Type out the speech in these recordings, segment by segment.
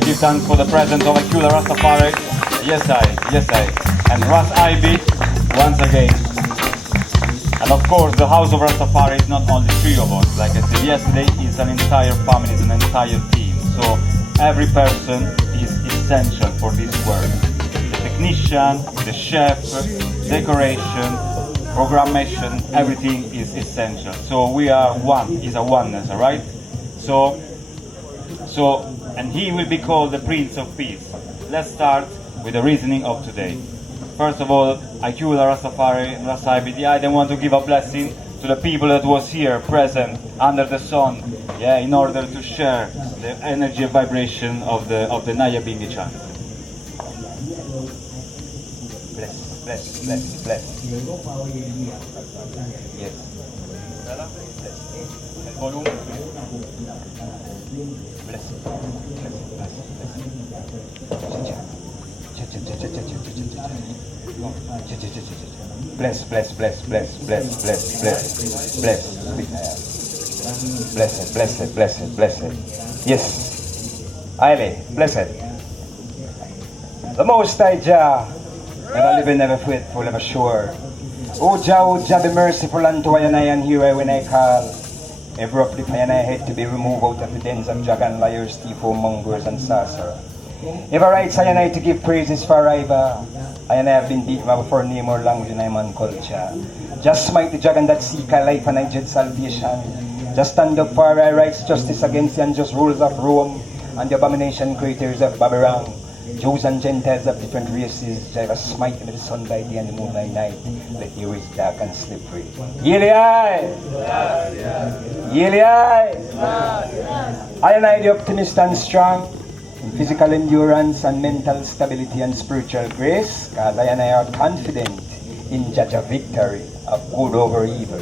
I give thanks for the presence of Iqulah Rastafari. Yes I. And Ras Ibi, once again. And of course, the House of Rastafari is not only three of us. Like I said yesterday, it's an entire family, it's an entire team. So every person is essential for this work. The technician, the chef, decoration, programmation, everything is essential. So we are one, is a oneness, alright? So, and he will be called the Prince of Peace. Let's start with the reasoning of today. First of all, Iqulah Rastafari and Ras Ibi, I then want to give a blessing to the people that was here present under the sun, yeah, in order to share the energy and vibration of the Nyabingi chant. Bless. Yes. Volume. Bless. Blessed. Yes. Haile, blessed. The Most High Jah, never living, never faithful, never sure. O Jah, be merciful unto I and hear I when I call. Ever uplift I and I head to be removed out of the dens of dragon, liars, thief, mongers, and sorcerer. Ever rights I and I to give praises forever. I and I have been beaten before name or language in human culture. Just smite the dragon that seek a life and I dread salvation. Just stand up for our rights, justice against the unjust rules of Rome and the abomination creators of Babylon. Jews and Gentiles of different races, I was smite them with the sun by day and the moon by night. Let the ways dark and slippery. Yele I! I and I the optimist and strong. In physical endurance and mental stability and spiritual grace, because I and I are confident in Jaja victory of good over evil.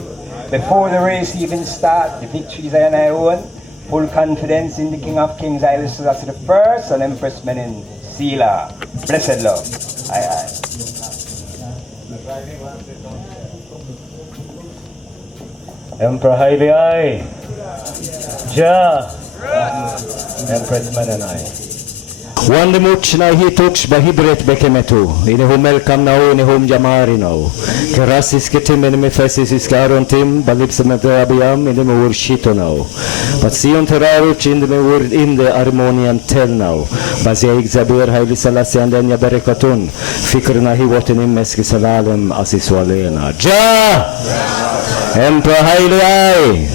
Before the race even starts, the victories I and I own, full confidence in the King of Kings, Haile Selassie I, and Empress Menen Sila. Blessed love. Aye. Emperor Haile I, Jah, Empress Menen I. Wande much na hituch bahibret bekemetu. Ine humelkam nao, ine hum jamari nao. Kerasis ketim ine me fesis iskaron tim, balipsa metrabiam ine me urshito nao. But sion teraruch in the me word in the harmonian tel nao. Bazia igzabir Haile Selassie and enya berekatun. Fikr na hiwotinim meski salalem asiswalena. Ja! Emperor Haile I!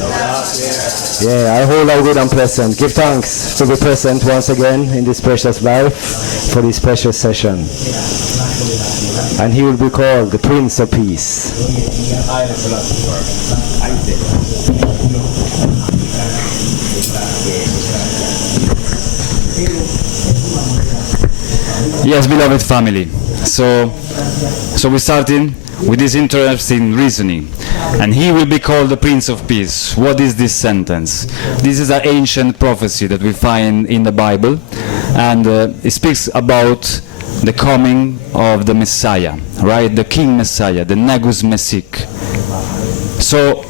Yeah, I hold our good and present. Give thanks to be present once again in this precious life for this precious session. And he will be called the Prince of Peace. Yes, beloved family. So we're starting with this interesting reasoning. And he will be called the Prince of Peace. What is this sentence? This is an ancient prophecy that we find in the Bible, and it speaks about the coming of the Messiah, right? The King Messiah, the Negus Messic. So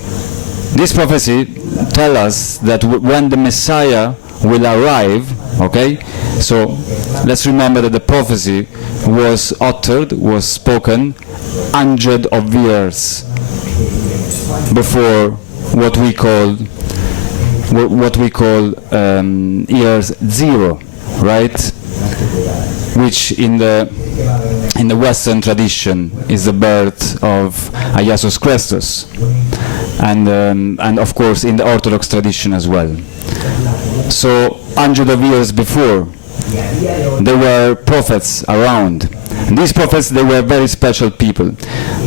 this prophecy tells us that when the Messiah will arrive, okay? So let's remember that the prophecy was uttered, was spoken hundreds of years before what we call years zero, right? Which in the Western tradition is the birth of Jesus Christus, and of course in the Orthodox tradition as well. So hundreds of years before, there were prophets around. And these prophets, they were very special people.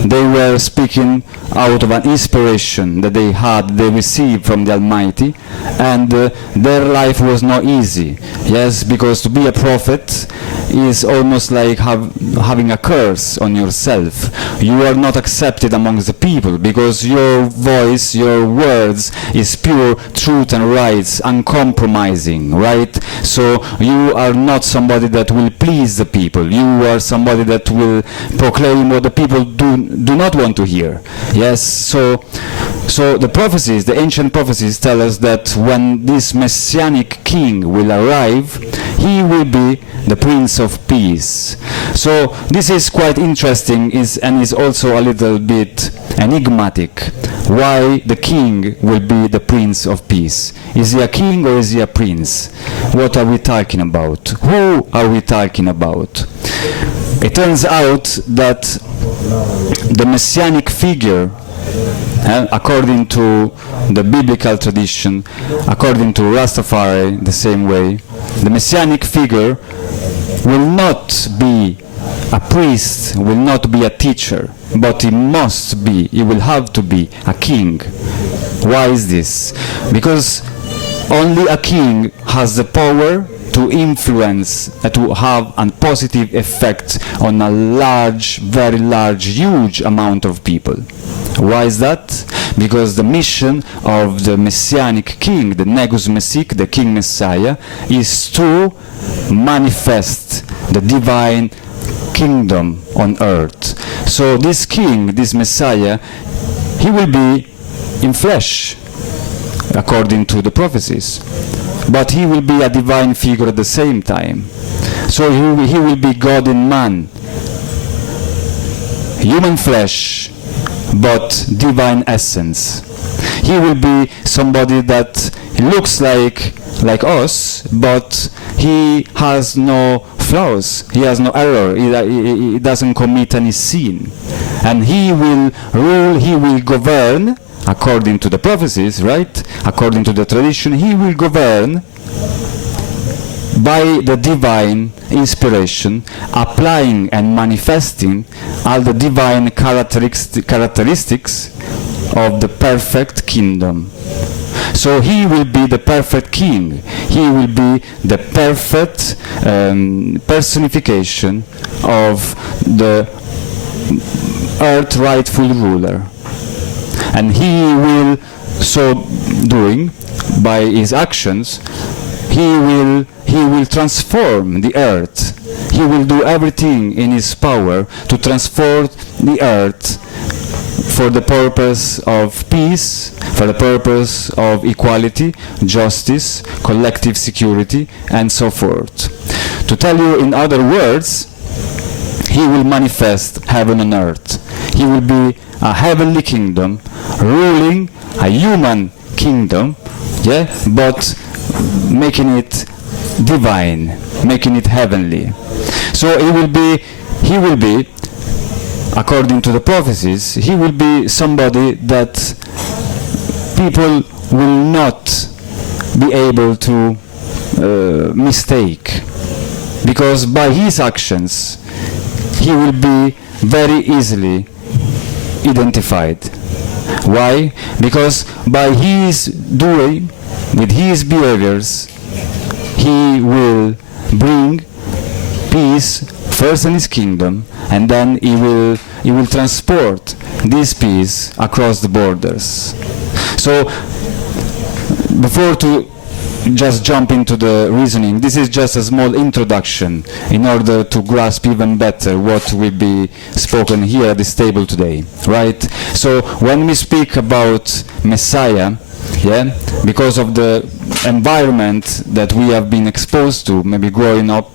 They were speaking out of an inspiration that they received from the Almighty, and their life was not easy. Yes, because to be a prophet is almost like having a curse on yourself. You are not accepted amongst the people because your voice, your words is pure truth and rights, uncompromising, right? So you are not somebody that will please the people. You are somebody that will proclaim what the people do not want to hear. Yes, so So the prophecies, the ancient prophecies tell us that when this messianic king will arrive, he will be the Prince of Peace. So this is quite interesting and is also a little bit enigmatic. Why the king will be the Prince of Peace? Is he a king or is he a prince? What are we talking about? Who are we talking about? It turns out that the messianic figure, according to the biblical tradition, according to Rastafari, the same way, the messianic figure will not be a priest, will not be a teacher, but he will have to be a king. Why is this? Because only a king has the power to influence, to have a positive effect on a large, very large, huge amount of people. Why is that? Because the mission of the Messianic king, the Negus Messic, the King Messiah, is to manifest the divine kingdom on earth. So this king, this Messiah, he will be in flesh, according to the prophecies. But he will be a divine figure at the same time. So he will be God in man. Human flesh, but divine essence. He will be somebody that looks like us, but he has no flaws, he has no error, he doesn't commit any sin. And he will rule, he will govern, according to the prophecies, right? According to the tradition, he will govern by the divine inspiration, applying and manifesting all the divine characteristics of the perfect kingdom. So he will be the perfect king. He will be the perfect personification of the earth rightful ruler. And he will, so doing, by his actions, he will transform the earth. He will do everything in his power to transform the earth for the purpose of peace, for the purpose of equality, justice, collective security, and so forth. To tell you in other words, he will manifest heaven on earth. He will be a heavenly kingdom, ruling a human kingdom, yeah, but making it divine, making it heavenly. So he will be, according to the prophecies, he will be somebody that people will not be able to mistake, because by his actions he will be very easily identified. Why? Because by his doing, with his behaviors, he will bring peace first in his kingdom, and then he will transport this peace across the borders. So before to just jump into the reasoning, this is just a small introduction in order to grasp even better what will be spoken here at this table today, right? So when we speak about Messiah, yeah, because of the environment that we have been exposed to, maybe growing up,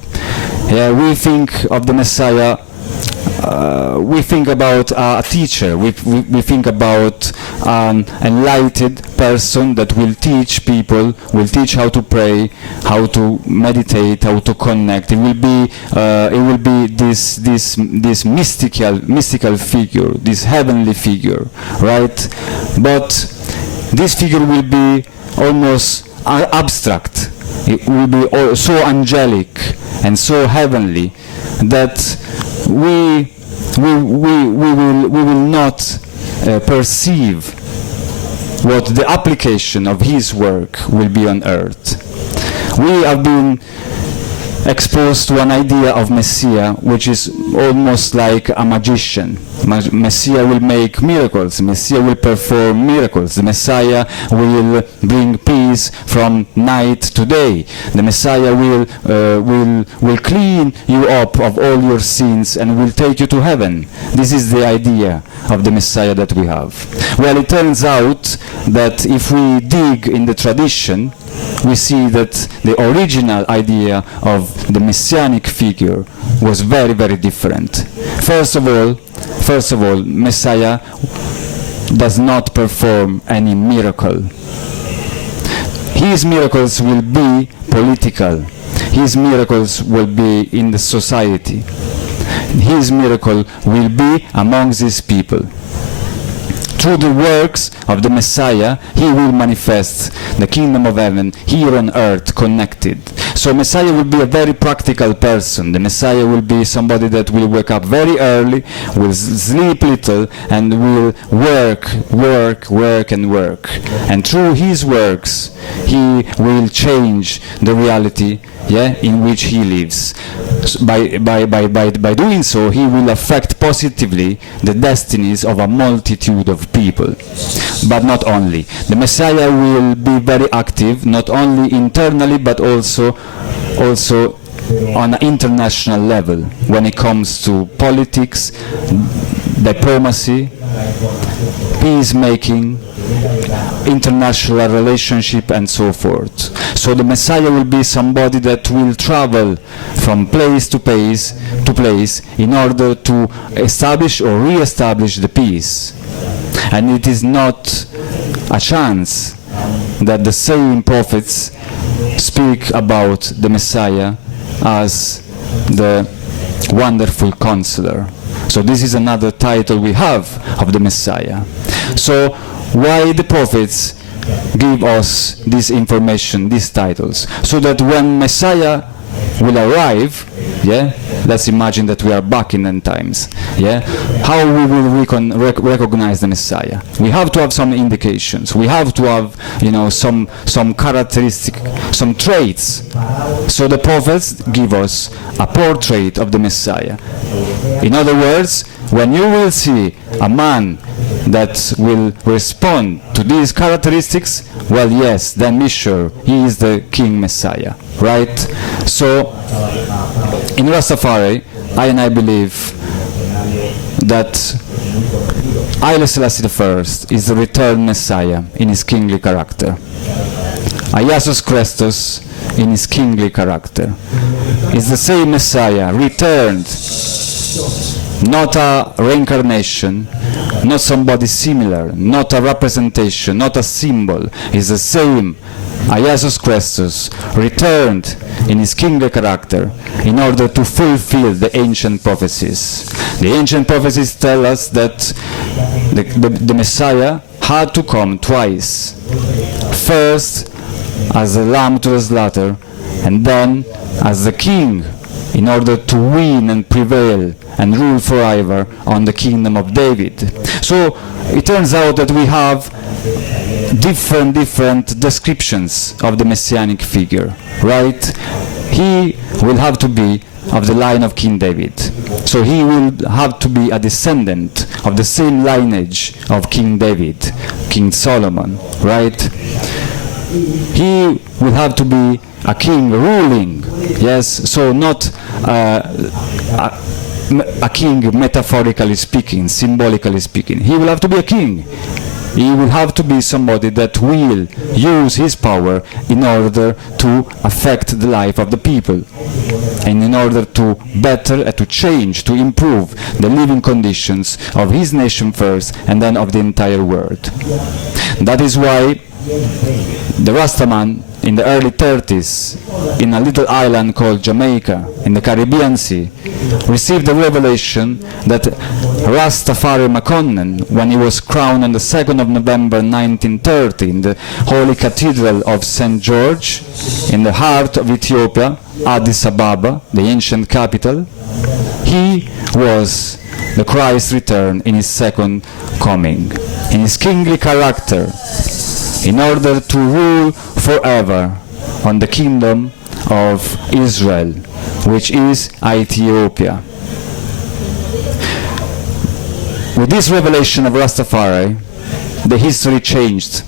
yeah, we think of the Messiah, we think about a teacher, we think about an enlightened person that will teach people, will teach how to pray, how to meditate, how to connect. It will be this mystical figure, this heavenly figure, right? But this figure will be almost abstract. It will be so angelic and so heavenly that we will not perceive what the application of his work will be on earth. We have been exposed to an idea of Messiah which is almost like a magician. Messiah will make miracles, Messiah will perform miracles, the Messiah will bring peace from night to day, the Messiah will clean you up of all your sins and will take you to heaven. This is the idea of the Messiah that we have. Well, it turns out that if we dig in the tradition, we see that the original idea of the messianic figure was very, very different. First of all, Messiah does not perform any miracle. His miracles will be political. His miracles will be in the society. His miracle will be amongst his people. Through the works of the Messiah, he will manifest the kingdom of heaven here on earth connected. So Messiah will be a very practical person. The Messiah will be somebody that will wake up very early, will sleep little, and will work. And through his works, he will change the reality in which he lives. By doing so, he will affect positively the destinies of a multitude of people. But not only. The Messiah will be very active, not only internally, but also on an international level when it comes to politics, diplomacy, peacemaking, international relationship, and so forth. So the Messiah will be somebody that will travel from place to place in order to establish or re-establish the peace. And it is not a chance that the same prophets speak about the Messiah as the wonderful counselor. So this is another title we have of the Messiah. So why the prophets give us this information, these titles? So that when Messiah will arrive, let's imagine that we are back in end times, how we will recognize the Messiah? We have to have some indications. We have to have, some characteristic, some traits. So the prophets give us a portrait of the Messiah. In other words, when you will see a man that will respond to these characteristics, well, yes, then be sure he is the King Messiah, right? So, in Rastafari, I believe that Haile Selassie I is the returned Messiah in his kingly character. Jesus Christus in his kingly character is the same Messiah, returned, not a reincarnation, not somebody similar, not a representation, not a symbol. Is the same Jesus Christus, returned in his kingly character in order to fulfill the ancient prophecies. The ancient prophecies tell us that the Messiah had to come twice. First as a lamb to the slaughter, and then as the king, in order to win and prevail and rule forever on the kingdom of David. So it turns out that we have different descriptions of the messianic figure, right? He will have to be of the line of King David. So he will have to be a descendant of the same lineage of King David, King Solomon, right? He will have to be a king ruling, yes, so not a king metaphorically speaking, symbolically speaking. He will have to be a king. He will have to be somebody that will use his power in order to affect the life of the people, and in order to better, to change, to improve the living conditions of his nation first, and then of the entire world. That is why the Rastaman in the early 30s, in a little island called Jamaica, in the Caribbean Sea, received the revelation that Rastafari Makonnen, when he was crowned on the 2nd of November 1930 in the Holy Cathedral of St. George, in the heart of Ethiopia, Addis Ababa, the ancient capital, he was the Christ return in his second coming, in his kingly character, in order to rule forever on the kingdom of Israel, which is Ethiopia. With this revelation of Rastafari, the history changed,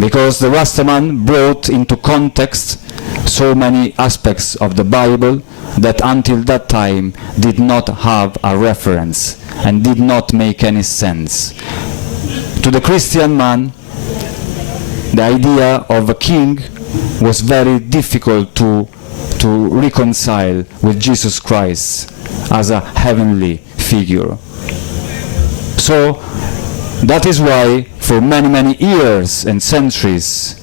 because the Rastaman brought into context so many aspects of the Bible that until that time did not have a reference and did not make any sense. To the Christian man, the idea of a king was very difficult to reconcile with Jesus Christ as a heavenly figure. So that is why for many years and centuries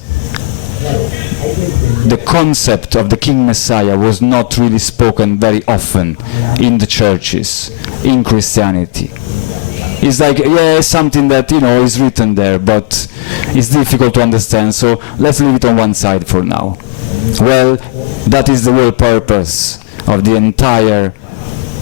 the concept of the King Messiah was not really spoken very often in the churches, in Christianity. It's like, yeah, something that, is written there, but it's difficult to understand, so let's leave it on one side for now. Well, that is the whole purpose of the entire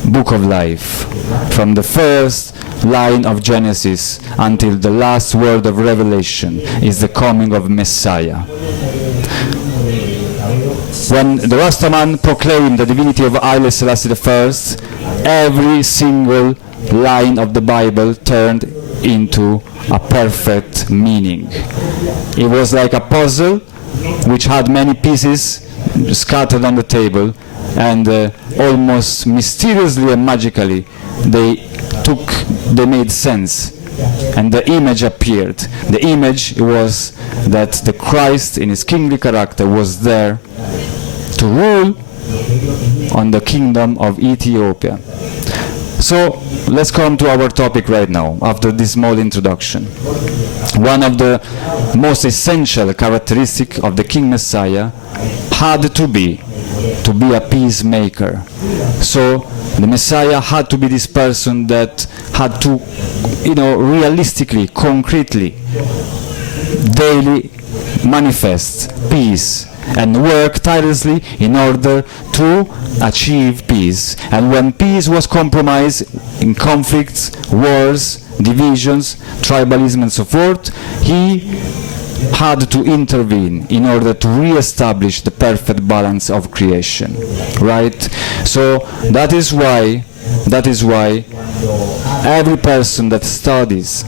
book of life, from the first line of Genesis until the last word of Revelation is the coming of Messiah. When the Rastaman proclaimed the divinity of Haile Selassie I, every single line of the Bible turned into a perfect meaning. It was like a puzzle which had many pieces scattered on the table, and almost mysteriously and magically they made sense, and the image appeared. The image was that the Christ in his kingly character was there to rule on the kingdom of Ethiopia. So let's come to our topic right now, after this small introduction. One of the most essential characteristics of the King Messiah had to be a peacemaker. So the Messiah had to be this person that had to, realistically, concretely, daily manifest peace and work tirelessly in order to achieve peace. And when peace was compromised in conflicts, wars, divisions, tribalism and so forth, he had to intervene in order to re-establish the perfect balance of creation, right? So that is why every person that studies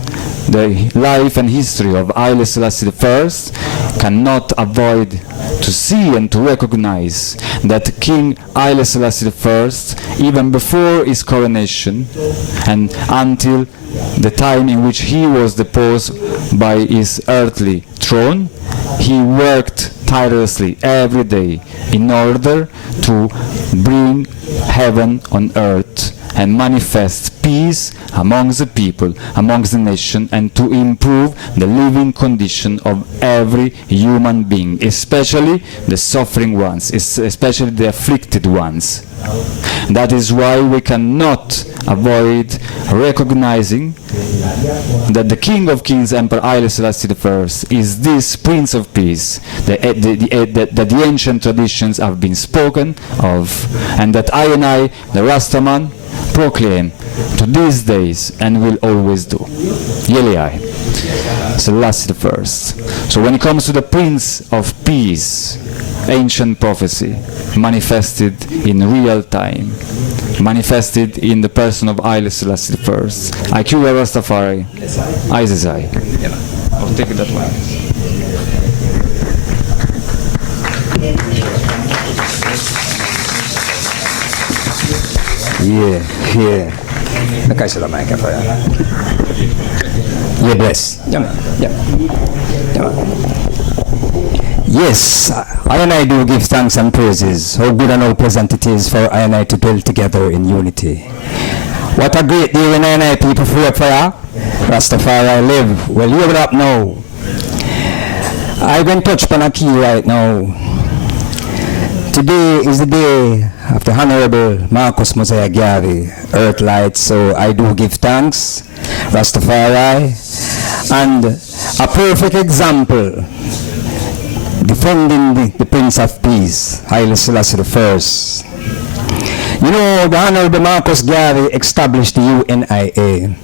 the life and history of Haile Selassie I cannot avoid to see and to recognize that King Haile Selassie I, even before his coronation and until the time in which he was deposed by his earthly throne, he worked tirelessly every day in order to bring heaven on earth and manifest peace amongst the people, amongst the nation, and to improve the living condition of every human being, especially the suffering ones, especially the afflicted ones. That is why we cannot avoid recognizing that the King of Kings, Emperor Haile Selassie I, is this Prince of Peace, that the ancient traditions have been spoken of, and that I, the Rastaman, proclaim to these days and will always do. Haile Selassie I. So when it comes to the Prince of Peace, ancient prophecy manifested in real time, manifested in the person of Haile Selassie I. Iqulah Rastafari, Isai. I'll take that one. Yeah. Nakay sila mic for ya. Yeah, bless. Yes, I and I do give thanks and praises. How good and how pleasant it is for I and I to dwell together in unity. What a great day when I and I people free up for ya. Rastafari live. Well, you it up now. I'm going to touch upon a key right now. Today is the day of the Honorable Marcus Mosiah Garvey, Earth Light, so I do give thanks, Rastafari, and a perfect example defending the Prince of Peace, Haile Selassie I. You know, the Honorable Marcus Garvey established the UNIA,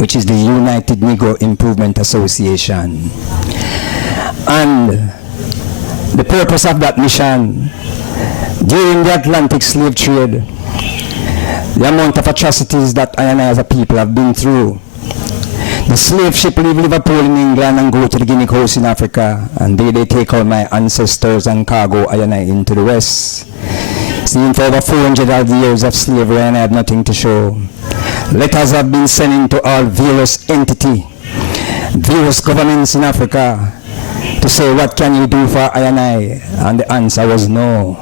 which is the United Negro Improvement Association, and the purpose of that mission during the Atlantic slave trade, the amount of atrocities that I and I as a people have been through. The slave ship leave Liverpool in England and go to the Guinea Coast in Africa, and they take all my ancestors and cargo I and I into the West. Seeing for over 400 odd years of slavery, and I have nothing to show. Letters have been sent into all various entities, various governments in Africa, to say, what can you do for I and I? And the answer was no.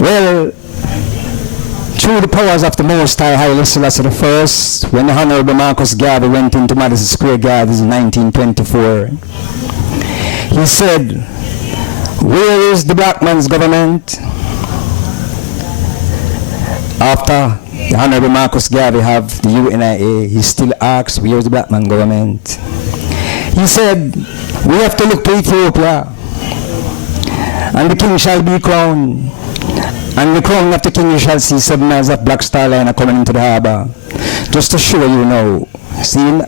Well, through the powers of the Most High Haile Selassie I, when the Honorable Marcus Garvey went into Madison Square Gardens in 1924, he said, where is the black man's government? After the Honorable Marcus Garvey have the UNIA, he still asks, where is the black man's government? He said, we have to look to Ethiopia, and the king shall be crowned. And the crown of the king you shall see 7 miles of black star liner coming into the harbor. Just to show you now, see,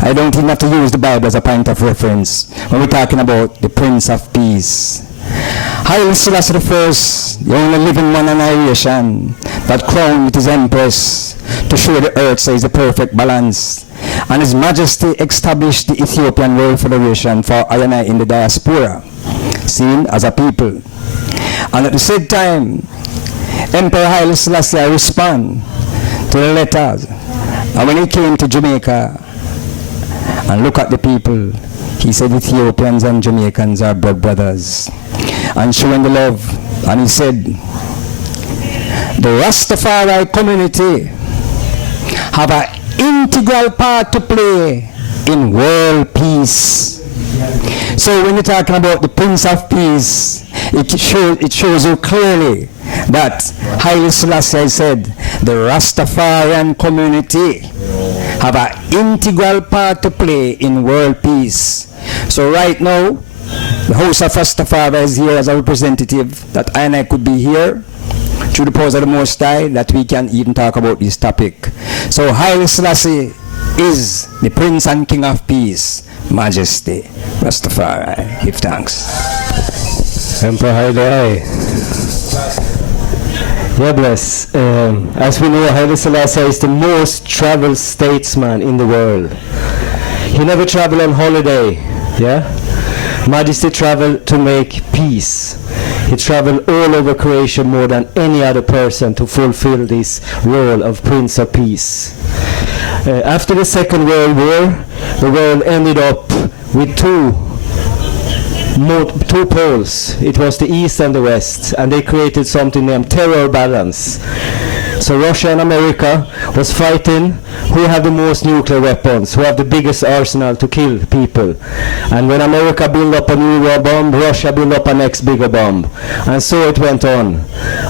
I don't even have to use the Bible as a point of reference when we're talking about the Prince of Peace. Haile Selassie I, the only living man in narration, that crowned with his empress to show the earth so is the perfect balance. And His Majesty established the Ethiopian World Federation for I and I in the diaspora, seen as a people. And at the same time, Emperor Haile Selassie I respond to the letters. And when he came to Jamaica and look at the people, he said Ethiopians and Jamaicans are brothers. And showing the love. And he said, the Rastafari community have an integral part to play in world peace. So when you're talking about the Prince of Peace, it shows you clearly that Haile Selassie said the Rastafarian community have an integral part to play in world peace. So right now, the House of Rastafari is here as a representative that I and I could be here through the powers of the Most High, that we can even talk about this topic. So Haile Selassie is the Prince and King of Peace, Majesty, Rastafari. Give thanks. Emperor Haile I. Yeah, bless. As we know, Haile Selassie is the most traveled statesman in the world. He never traveled on holiday, yeah? Majesty traveled to make peace. He traveled all over creation more than any other person to fulfill this role of Prince of Peace. After the Second World War, the world ended up with two poles. It was the East and the West, and they created something named terror balance. So Russia and America was fighting who had the most nuclear weapons, who have the biggest arsenal to kill people. And when America built up a new bomb, Russia built up a next bigger bomb. And so it went on,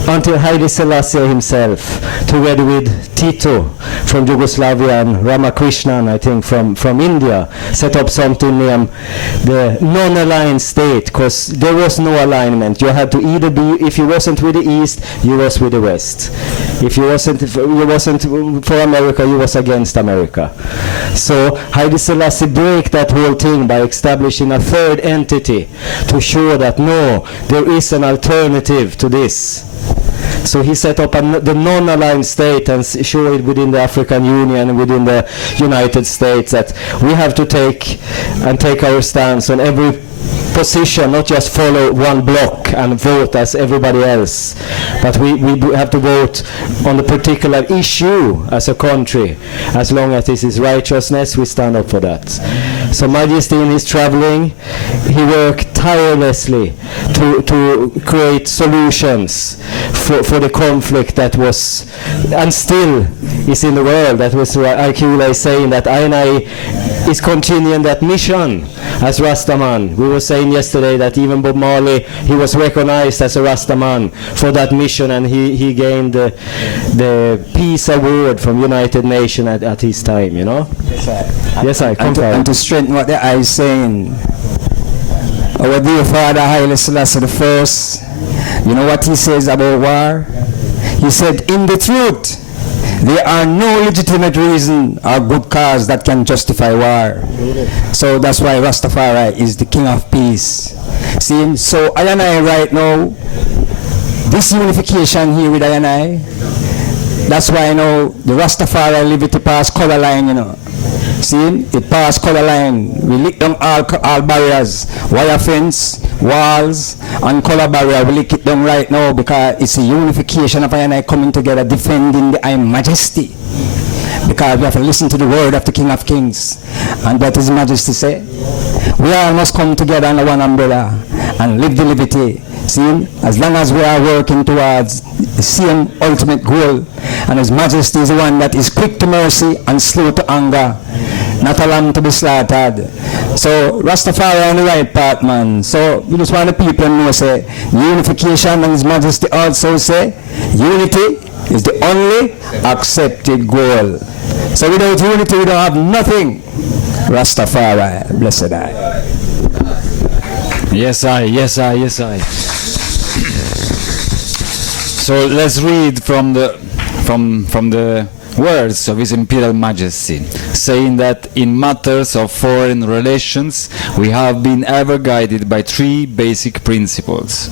until Haile Selassie himself, together with Tito from Yugoslavia and Ramakrishnan, I think, from India, set up something named the non-aligned state, because there was no alignment. You had to either be, if you wasn't with the East, you was with the West. If you wasn't for America, you was against America. So Haile Selassie break that whole thing by establishing a third entity to show that no, there is an alternative to this. So he set up the non-aligned state and show it within the African Union, within the United States, that we have to take our stance on every position, not just follow one block and vote as everybody else, but we have to vote on the particular issue as a country. As long as this is righteousness, we stand up for that. So Majesty, in his traveling, he worked tirelessly to create solutions for the conflict that was and still is in the world. That was Ras Iqulah saying that I is continuing that mission as Rastaman. We were saying yesterday that even Bob Marley, he was recognized as a Rastaman for that mission, and he gained the Peace Award from United Nations at his time, you know? Yes, I confirm. And to strengthen what the I is saying, our dear Father Haile Selassie I, you know what he says about war? He said, in the truth, there are no legitimate reason or good cause that can justify war. So that's why Rastafari is the King of Peace. See, so I and I right now, this unification here with I and I, that's why the Rastafari Liberty pass color line, See, it passed color line. We lick down all barriers, wire fence, walls, and color barrier. We lick it down right now because it's a unification of I and I coming together, defending the I Majesty. Because we have to listen to the word of the King of Kings. And what His Majesty say? We all must come together under one umbrella and live the liberty. See, as long as we are working towards the same ultimate goal, and His Majesty is the one that is quick to mercy and slow to anger, not a lamb to be slaughtered. So Rastafari on the right path, man. So we just want the people to know, say, unification, and His Majesty also say, unity is the only accepted goal. So without unity, we don't have nothing. Rastafari, blessed I. Yes, I. So let's read from the words of His Imperial Majesty, saying that in matters of foreign relations we have been ever guided by three basic principles.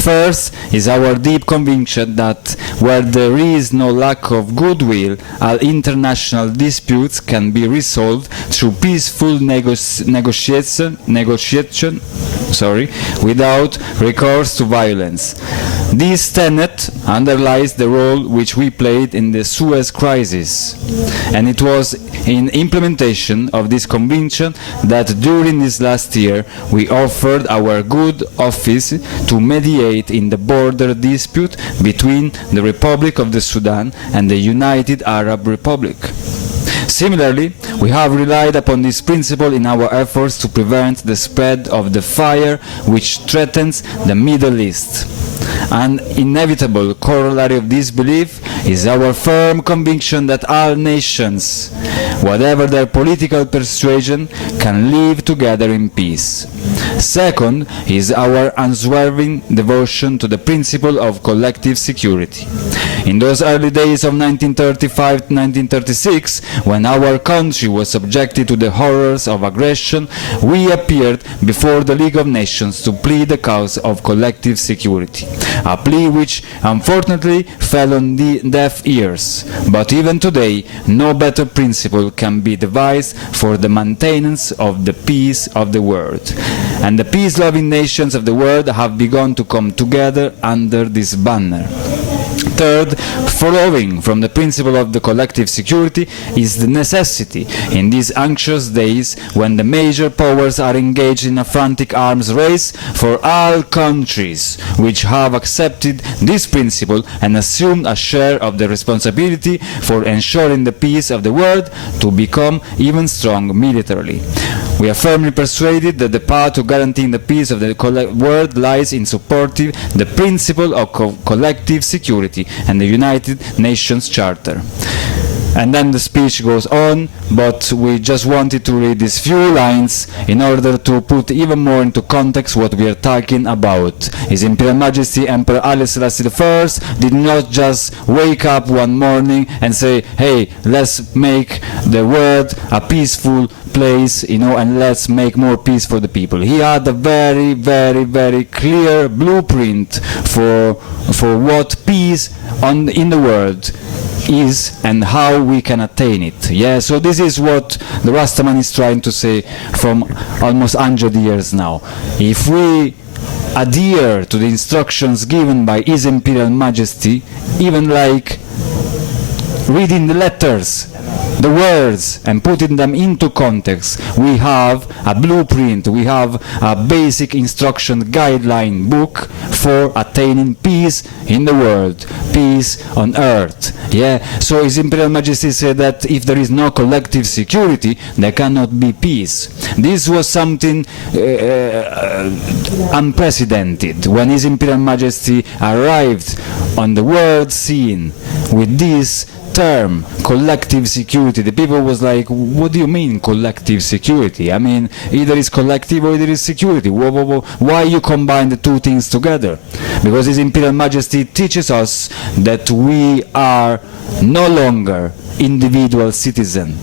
First is our deep conviction that where there is no lack of goodwill, all international disputes can be resolved through peaceful negotiation without recourse to violence. This tenet underlies the role which we played in the Suez Crisis, and it was in implementation of this conviction that during this last year we offered our good office to mediate in the border dispute between the Republic of the Sudan and the United Arab Republic. Similarly, we have relied upon this principle in our efforts to prevent the spread of the fire which threatens the Middle East. An inevitable corollary of this belief is our firm conviction that all nations, whatever their political persuasion, can live together in peace. Second is our unswerving devotion to the principle of collective security. In those early days of 1935 to 1936, when our country was subjected to the horrors of aggression, we appeared before the League of Nations to plead the cause of collective security, a plea which unfortunately fell on deaf ears. But even today, no better principle can be devised for the maintenance of the peace of the world. And the peace-loving nations of the world have begun to come together under this banner. Third, following from the principle of the collective security is the necessity in these anxious days when the major powers are engaged in a frantic arms race for all countries which have accepted this principle and assumed a share of the responsibility for ensuring the peace of the world to become even strong militarily. We are firmly persuaded that the path to guaranteeing the peace of the world lies in supporting the principle of collective security and the United Nations Charter. And then the speech goes on, but we just wanted to read these few lines in order to put even more into context what we are talking about. His Imperial Majesty Emperor Haile Selassie I did not just wake up one morning and say, hey, let's make the world a peaceful place, and let's make more peace for the people. He had a very, very, very clear blueprint for what peace in the world is and how we can attain it. Yeah, so this is what the Rastaman is trying to say from almost 100 years now. If we adhere to the instructions given by His Imperial Majesty, even like reading the letters, the words, and putting them into context, we have a blueprint, we have a basic instruction guideline book for attaining peace in the world, peace on earth. Yeah, so His Imperial Majesty said that if there is no collective security, there cannot be peace. This was something unprecedented when His Imperial Majesty arrived on the world scene with this term, collective security. The people was like, what do you mean collective security? I mean, either it's collective or either it's security. Why you combine the two things together? Because His Imperial Majesty teaches us that we are no longer individual citizens.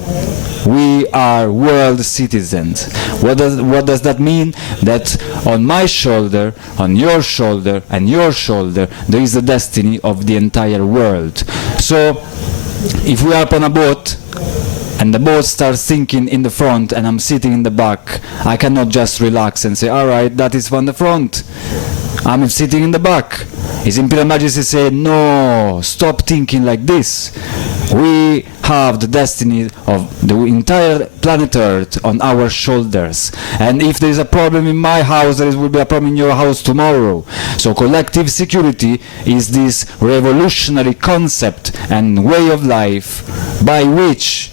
We are world citizens. What does that mean? That on my shoulder, on your shoulder, and your shoulder, there is the destiny of the entire world. So, if we are upon a boat, and the boat starts sinking in the front, and I'm sitting in the back, I cannot just relax and say, alright, that is from the front. I'm sitting in the back. His Imperial Majesty said, no, stop thinking like this. We have the destiny of the entire planet Earth on our shoulders. And if there is a problem in my house, there will be a problem in your house tomorrow. So collective security is this revolutionary concept and way of life by which,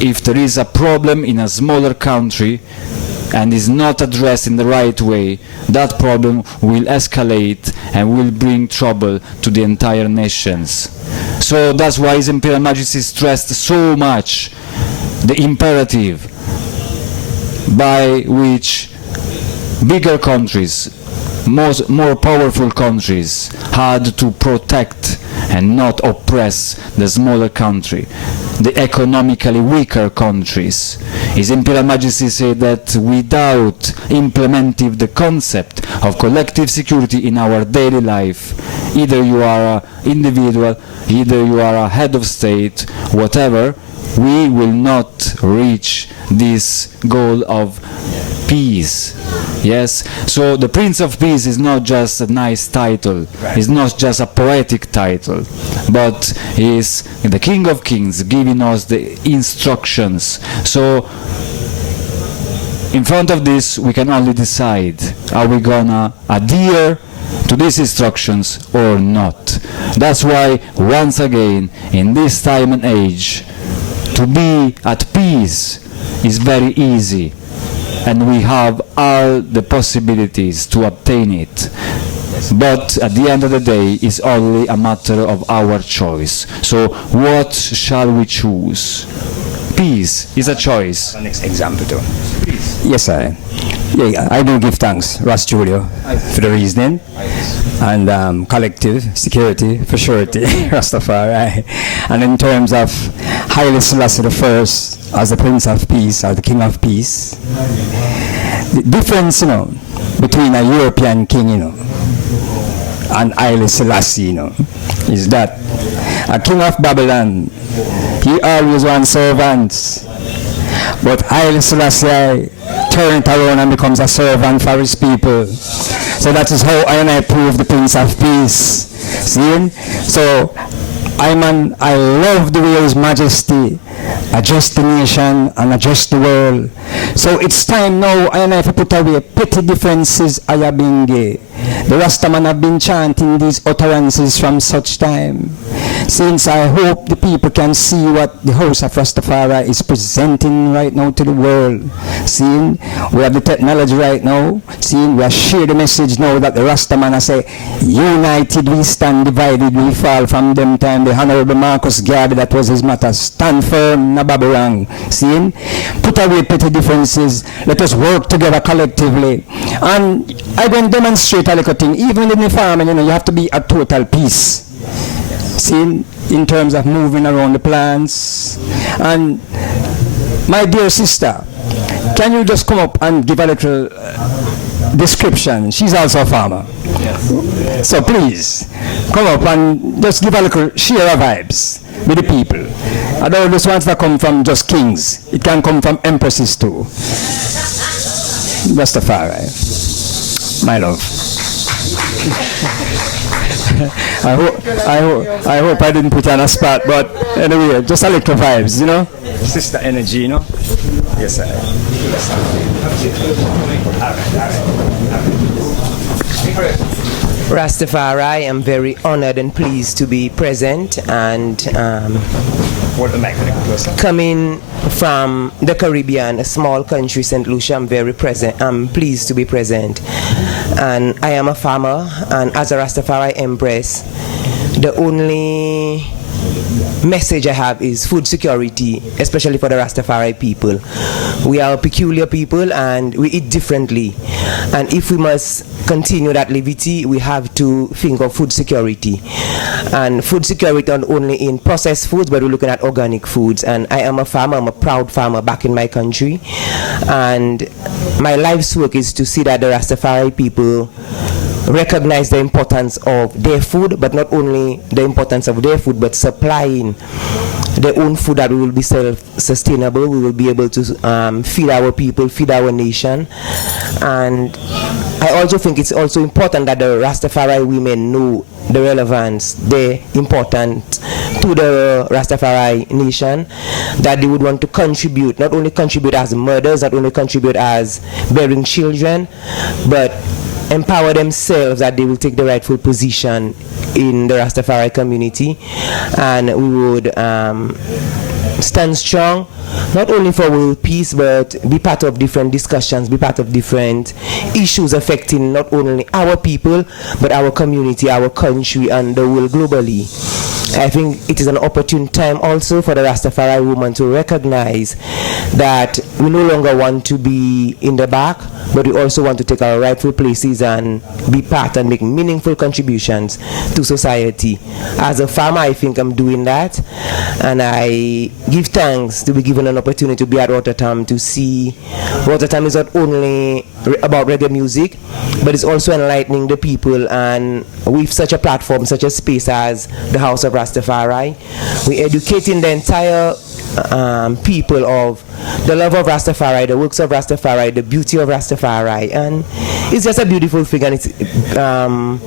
if there is a problem in a smaller country, and is not addressed in the right way, that problem will escalate and will bring trouble to the entire nations. So that's why His Imperial Majesty stressed so much the imperative by which bigger countries, more powerful countries had to protect and not oppress the smaller country, the economically weaker countries. His Imperial Majesty said that without implementing the concept of collective security in our daily life, either you are an individual, either you are a head of state, whatever, we will not reach this goal of peace. Yes, so the Prince of Peace is not just a nice title, it's not just a poetic title, but is the King of Kings giving us the instructions. So in front of this we can only decide, are we gonna adhere to these instructions or not. That's why once again in this time and age to be at peace is very easy, and we have all the possibilities to obtain it. But at the end of the day, it's only a matter of our choice. So what shall we choose? Peace is a choice. Next example too. Yes, I do give thanks, Ras Julio, for the reasoning, and collective security for surety, Rastafari. And in terms of Haile Selassie I as the Prince of Peace, or the King of Peace, the difference, between a European king, and Haile Selassie, is that a king of Babylon, he always wants servants, but Haile Selassie turns it around and becomes a servant for his people. So that is how I prove the Prince of Peace. See? So I love the way His Majesty adjust the nation and adjust the world. So it's time now I have to put away petty differences. Ayabinge. The Rastaman have been chanting these utterances from such time. Since I hope the people can see what the House of Rastafari is presenting right now to the world. Seeing we have the technology right now. Seeing we have shared the message now that the Rastaman say, united we stand, divided we fall. From them time the Honorable Marcus Garvey, that was his matter, stand firm, na babarang. Seeing, put away petty differences. Let us work together collectively. And I going to demonstrate a little thing. Even in the farming, you have to be at total peace. See, in terms of moving around the plants. And my dear sister, can you just come up and give a little description? She's also a farmer. Yes. So please, come up and just give a little share of vibes with the people. I don't just want to come from just kings. It can come from empresses too. Rastafari, my love. I hope I didn't put you on a spot, but anyway, just a little vibes, Sister energy, Yes, sir. Rastafari, I am very honored and pleased to be present, and coming from the Caribbean, a small country, St. Lucia, I'm pleased to be present. And I am a farmer, and as a Rastafari empress, the only message I have is food security, especially for the Rastafari people. We are a peculiar people and we eat differently. And if we must continue that levity, we have to think of food security. And food security not only in processed foods, but we're looking at organic foods. And I am a farmer, I'm a proud farmer back in my country. And my life's work is to see that the Rastafari people recognize the importance of their food, but not only the importance of their food, but supplying their own food that we will be self-sustainable. We will be able to feed our people, feed our nation. And I also think it's also important that the Rastafari women know the relevance, the importance to the Rastafari nation, that they would want to contribute, not only contribute as mothers, not only contribute as bearing children, but empower themselves that they will take the rightful position in the Rastafari community, and we would stand strong, not only for world peace, but be part of different discussions, be part of different issues affecting not only our people, but our community, our country, and the world globally. I think it is an opportune time also for the Rastafari woman to recognize that we no longer want to be in the back, but we also want to take our rightful places and be part and make meaningful contributions to society. As a farmer, I think I'm doing that, and I give thanks to be given an opportunity to be at Rototom, to see Rototom is not only about reggae music, but it's also enlightening the people. And with such a platform, such a space as the House of Rastafari, we're educating the entire people of the love of Rastafari, the works of Rastafari, the beauty of Rastafari, and it's just a beautiful thing. And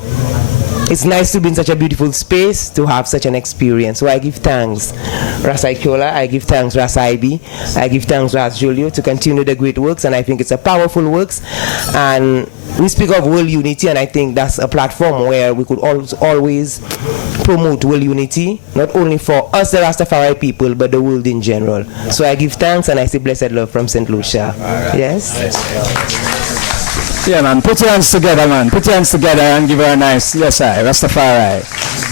it's nice to be in such a beautiful space, to have such an experience. So I give thanks Ras Iqulah, I give thanks Ras Ibi, I give thanks Ras Julio to continue the great works, and I think it's a powerful works. And we speak of world unity, and I think that's a platform where we could always promote world unity, not only for us the Rastafari people, but the world in general. So I give thanks, and I say blessed love from St. Lucia. Yes? Yeah, man, put your hands together, man. Put your hands together and give her a nice, yes, I, Rastafari.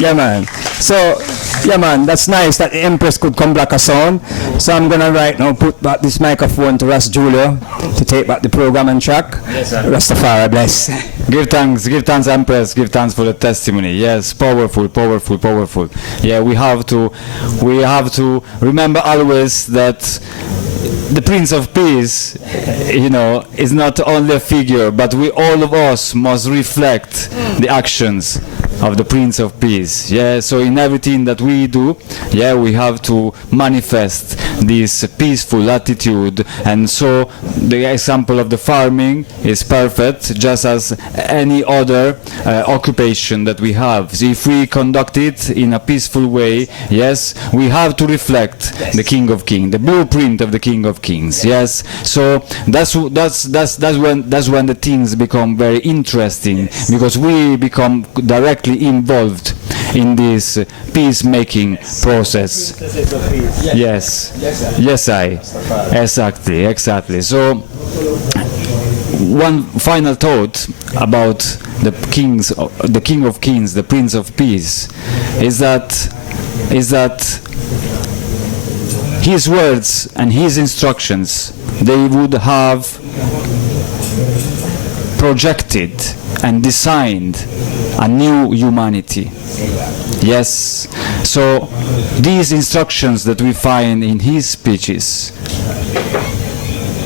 Yeah, man. So, yeah, man, that's nice that the Empress could come back a sound. So I'm going to right now put back this microphone to Ras Julio to take back the program and track. Yes, sir. Rastafari, bless. Give thanks, Empress, give thanks for the testimony. Yes, powerful, powerful, powerful. Yeah, we have to remember always that the Prince of Peace, is not only a figure, but we all of us must reflect the actions of the Prince of Peace. Yeah, so in everything that we do, yeah, we have to manifest this peaceful attitude. And so the example of the farming is perfect, just as any other occupation that we have. So if we conduct it in a peaceful way, yes, we have to reflect the King of Kings, the blueprint of the King of Kings. Yes, so that's when the things become very interesting, because we become directly involved in this peacemaking process. Yes, exactly. So one final thought about the King of Kings, the Prince of Peace, is that his words and his instructions, they would have projected and designed a new humanity. Yes, so these instructions that we find in his speeches,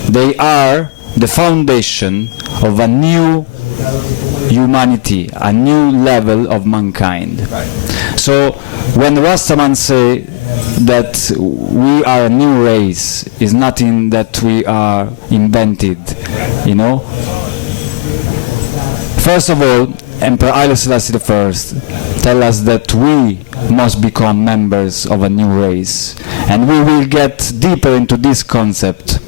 they are the foundation of a new humanity, a new level of mankind. So when Rastaman say that we are a new race, is nothing that we are invented, First of all, Emperor Haile Selassie I tell us that we must become members of a new race, and we will get deeper into this concept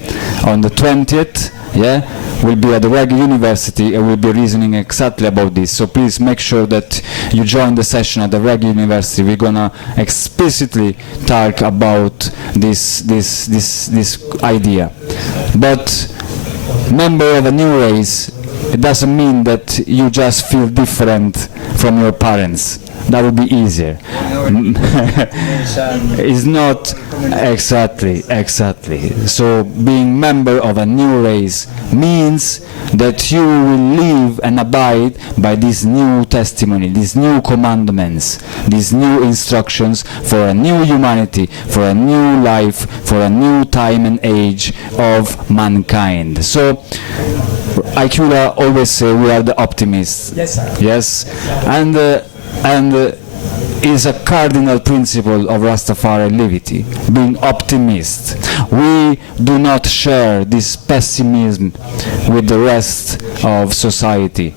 on the 20th. Yeah, we'll be at the Reggae University and we'll be reasoning exactly about this. So please make sure that you join the session at the Reggae University. We're gonna explicitly talk about this idea. But member of a new race, it doesn't mean that you just feel different from your parents. That would be easier. It's not exactly. So being member of a new race means that you will live and abide by this new testimony, these new commandments, these new instructions for a new humanity, for a new life, for a new time and age of mankind. So Iqulah always say we are the optimists. Yes, sir. Yes, and is a cardinal principle of Rastafari liberty, being optimist. We do not share this pessimism with the rest of society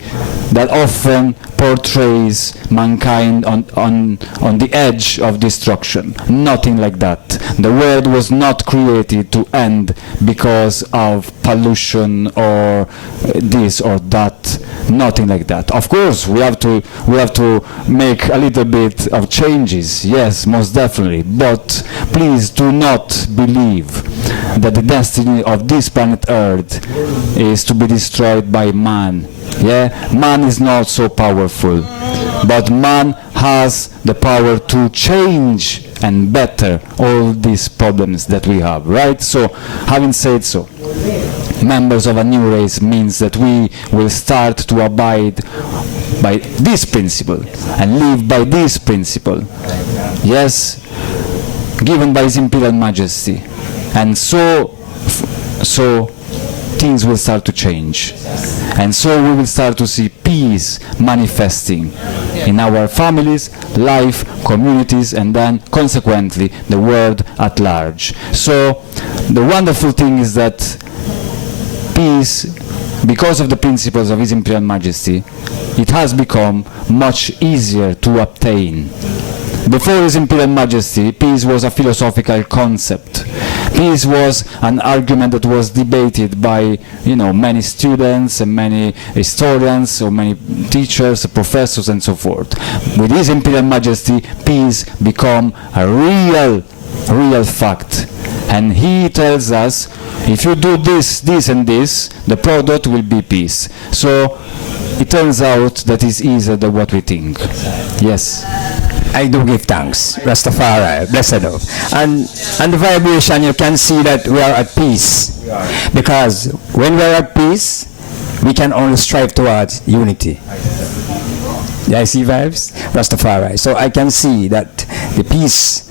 that often portrays mankind on the edge of destruction. Nothing like that. The world was not created to end because of pollution or this or that. Nothing like that. Of course, we have to make a little bit of changes. Yes, most definitely. But please do not believe that the destiny of this planet Earth is to be destroyed by man. Yeah, man is not so powerful, but man has the power to change and better all these problems that we have, right? So, having said so, members of a new race means that we will start to abide by this principle and live by this principle. Yes, given by His Imperial Majesty. And so things will start to change. And so we will start to see peace manifesting in our families, life, communities, and then consequently the world at large. So the wonderful thing is that peace, because of the principles of His Imperial Majesty, it has become much easier to obtain. Before His Imperial Majesty, peace was a philosophical concept. Peace was an argument that was debated by, many students and many historians or many teachers, professors, and so forth. With His Imperial Majesty, peace become a real fact. And he tells us, if you do this, this, and this, the product will be peace. So it turns out that it's easier than what we think. Yes. I do give thanks, Rastafari, blessed of. And the vibration, you can see that we are at peace. Because when we are at peace, we can only strive towards unity. Yeah, I see vibes? Rastafari. So I can see that the peace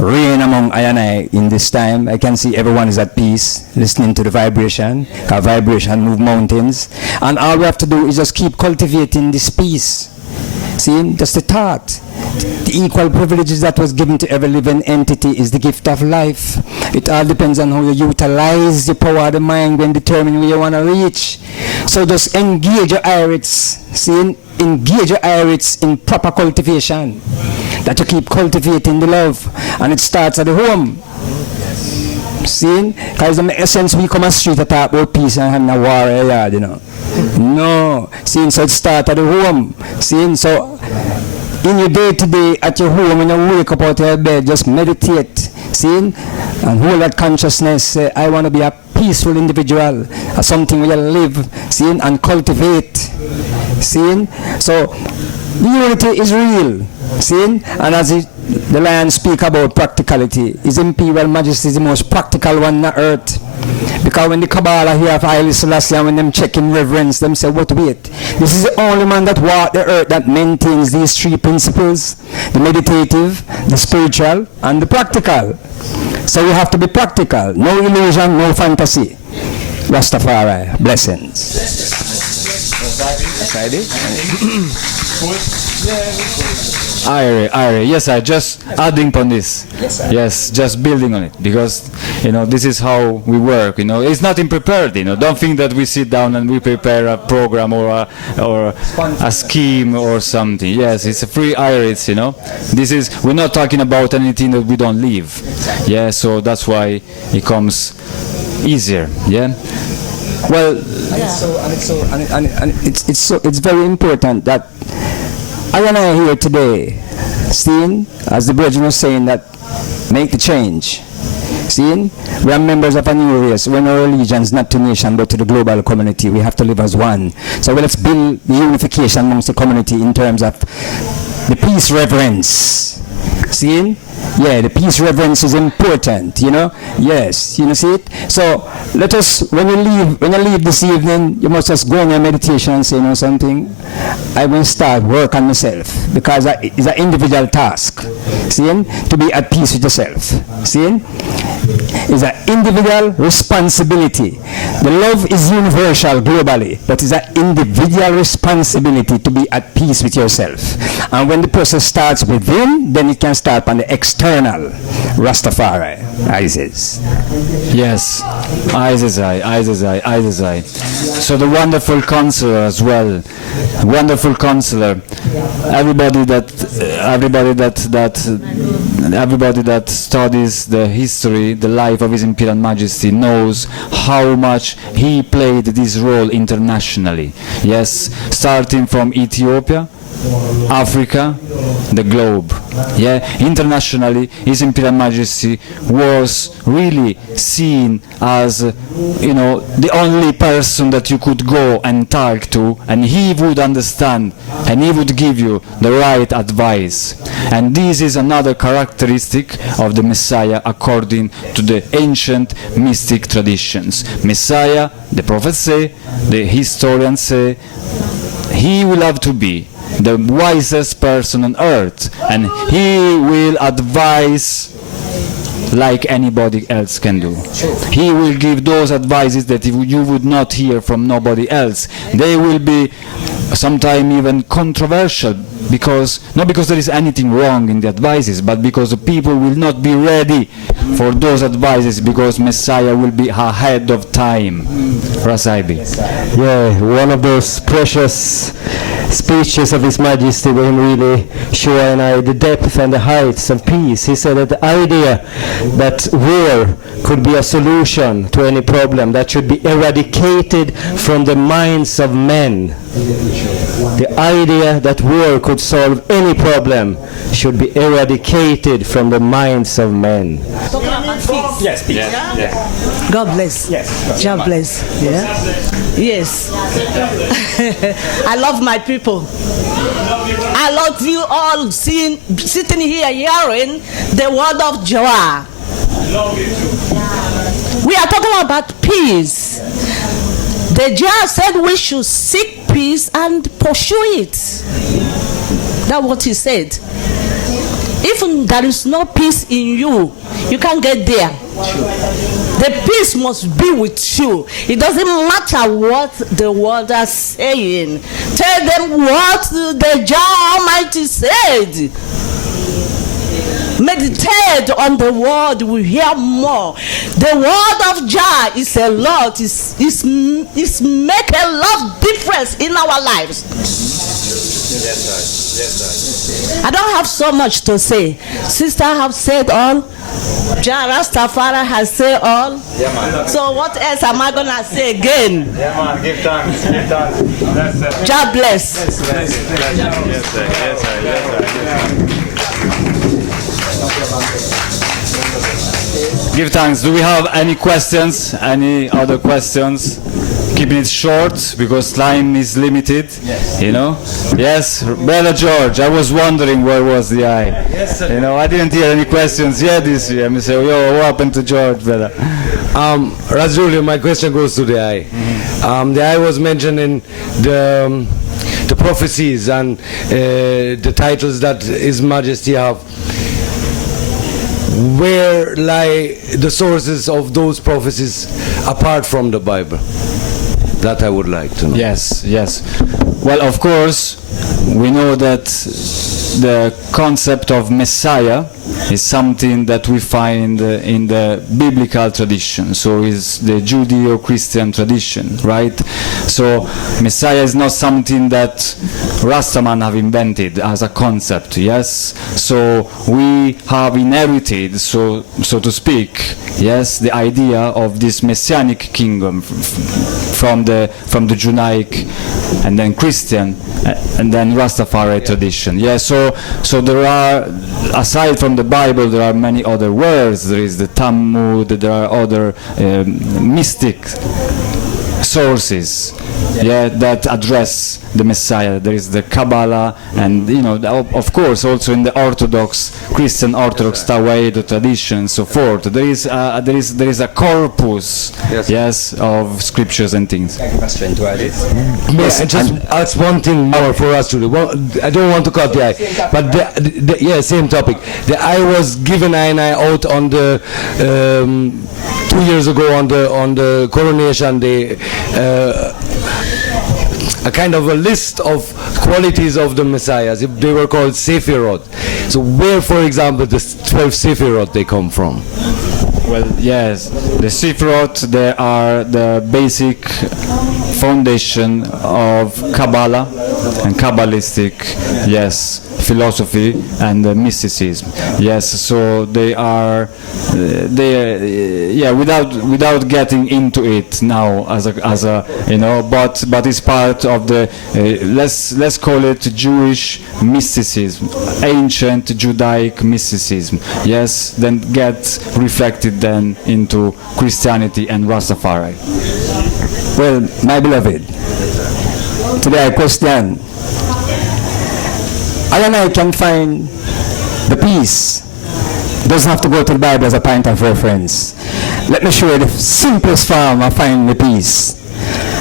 reign among I and I in this time. I can see everyone is at peace, listening to the vibration. Our vibration move mountains. And all we have to do is just keep cultivating this peace. See, that's the thought. The equal privileges that was given to every living entity is the gift of life. It all depends on how you utilize the power of the mind when determining where you want to reach. So just engage your irids. See, engage your irids in proper cultivation. That you keep cultivating the love. And it starts at the home. See? Because in essence we come on the street to talk about peace and a war in the yard, No. See, so it starts at the home. See, so in your day-to-day, at your home, when you wake up out of your bed, just meditate, see, and hold that consciousness, say, I want to be a peaceful individual, something where you live, see, and cultivate, see. So, the unity is real, see, and as the Lion speak about practicality, His Imperial Majesty is the most practical one on earth. Because when the Kabbalah hear of Haile Selassie and when them check in reverence, them say, what, wait, this is the only man that walked the earth that maintains these three principles, the meditative, the spiritual, and the practical. So we have to be practical, no illusion, no fantasy. Rastafari, blessings. Ire, yes, I just adding on this. Yes, just building on it, because this is how we work. It's nothing prepared. Don't think that we sit down and we prepare a program or a scheme or something. Yes, it's a free irids. We're not talking about anything that we don't live. Yeah, so that's why it comes easier. Yeah. Well, it's very important that I and I here today, seeing, as the brethren was saying, that make the change. Seeing, we are members of a new race. We're no allegiance not to nation but to the global community. We have to live as one. So let's build the unification amongst the community in terms of the peace reverence. See? Yeah, the peace reverence is important, you know. Yes, you know, see it. So let us, when you leave this evening, you must just go on your meditation and say, you know something, I will start work on myself, because it's an individual task. See, to be at peace with yourself. See, it's an individual responsibility. The love is universal globally, but it's an individual responsibility to be at peace with yourself. And when the process starts within, then it can start on the external. Rastafari, Isis. Yes, Isis I. So the wonderful counselor as well, wonderful counselor. Everybody that studies the history, the life of His Imperial Majesty knows how much he played this role internationally. Yes, starting from Ethiopia, Africa, the globe. Yeah, internationally, His Imperial Majesty was really seen as, you know, the only person that you could go and talk to, and he would understand, and he would give you the right advice. And this is another characteristic of the Messiah according to the ancient mystic traditions. Messiah, the prophets say, the historians say, he will have to be the wisest person on earth, and he will advise like anybody else can do. He will give those advices that you would not hear from nobody else. They will be sometimes even controversial, because not because there is anything wrong in the advices, but because the people will not be ready for those advices, because Messiah will be ahead of time. Ras Ibi. Yeah, one of those precious speeches of His Majesty where he really showing the depth and the heights of peace. He said that the idea that war could be a solution to any problem, that should be eradicated from the minds of men. The idea that war could solve any problem should be eradicated from the minds of men. Yes, peace. Yes. God bless. Yes. God bless. Yeah. Yes. I love my people. I love you all sitting here hearing the word of joy. We are talking about peace. The judge said we should seek peace and pursue it. That's what he said. If there is no peace in you, you can't get there. The peace must be with you. It doesn't matter what the world is saying. Tell them what the Jah Almighty said. Meditate on the word, we hear more. The word of Jah is a lot. It's make a lot of difference in our lives. Yes, I don't have so much to say. Sister have said all. Jah Rastafari has said all. Yeah, man. So what else am I gonna say again? Yeah, man. Give thanks. Give thanks. That's it. Jah bless. Yes, sir. Yes, sir. Yes, sir. Give thanks. Do we have any questions? Any other questions? Keeping it short because time is limited. Yes. You know. Yes, Brother George. I was wondering where was the eye. Yes, sir. You know, I didn't hear any questions yet this year. I say, yo, what happened to George, brother? Ras Julio, my question goes to the eye. Mm-hmm. The eye was mentioned in the prophecies and the titles that His Majesty have. Where lie the sources of those prophecies apart from the Bible? That I would like to know. Yes, yes. Well, of course, we know that the concept of Messiah is something that we find in the biblical tradition. So it's the Judeo-Christian tradition, right? So Messiah is not something that Rastaman have invented as a concept, yes? So we have inherited, so to speak, yes, the idea of this messianic kingdom from the Judaic and then Christian and then Rastafari tradition. Yeah, so there are, aside from the Bible, there are many other words. There is the Talmud, there are other mystic sources, that address the Messiah. There is the Kabbalah, and of course also in the Orthodox, Christian Orthodox Tawahedo tradition and so forth. There is a corpus, of scriptures and things. Yes, I just ask one thing more for us, Julio. Well, I don't want to cut the eye, but same topic. The eye was given out on the 2 years ago on the coronation day. A kind of a list of qualities of the messiahs. They were called Sephirot. So where, for example, the 12 Sephirot they come from? Well, yes, the Sephirot, they are the basic foundation of Kabbalah and Kabbalistic, philosophy and mysticism. So they are, without getting into it now as a but it's part of the let's call it Jewish mysticism, ancient Judaic mysticism. Then get reflected then into Christianity and Rastafari. Well, my beloved, today I question. I can find the peace. Doesn't have to go to the Bible as a point of reference. Let me show you the simplest form of finding the peace.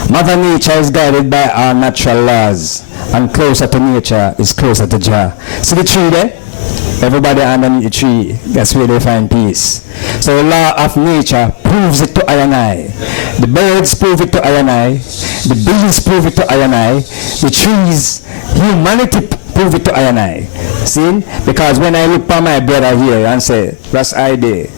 Mother Nature is guided by our natural laws, and closer to nature is closer to Jah. See the tree there? Everybody underneath the tree, that's where they find peace. So the law of nature proves it to I and I. The birds prove it to I and I. The bees prove it to I and I. The trees, humanity prove it to I and I. See? Because when I look at my brother here and say, Ras Ibi,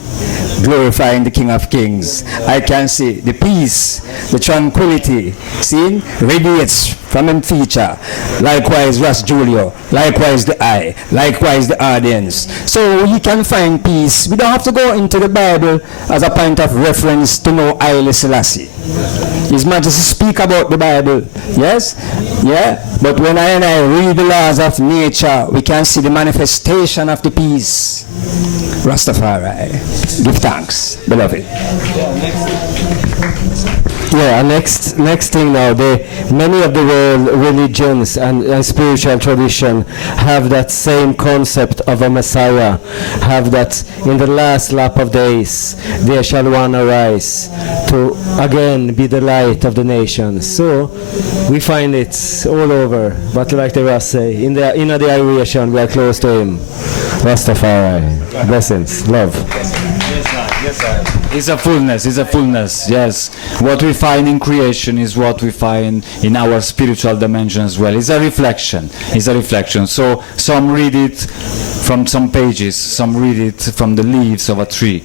glorifying the King of Kings, I can see the peace, the tranquility, see, radiates from him feature. Likewise Ras Julio, likewise the eye, likewise the audience. So you can find peace. We don't have to go into the Bible as a point of reference to know Haile Selassie. His Majesty speak about the Bible, but when I and I read the laws of nature, we can see the manifestation of the peace. Rastafari, give thanks, beloved. Next thing now, many of the world religions and spiritual tradition have that same concept of a Messiah, have that in the last lap of days, there shall one arise to again be the light of the nations. So we find it all over, but like the Ras say, in the aeration we are close to him. Rastafari, blessings, love. Yes, sir. It's a fullness, yes. What we find in creation is what we find in our spiritual dimension as well. It's a reflection. So some read it from some pages, some read it from the leaves of a tree,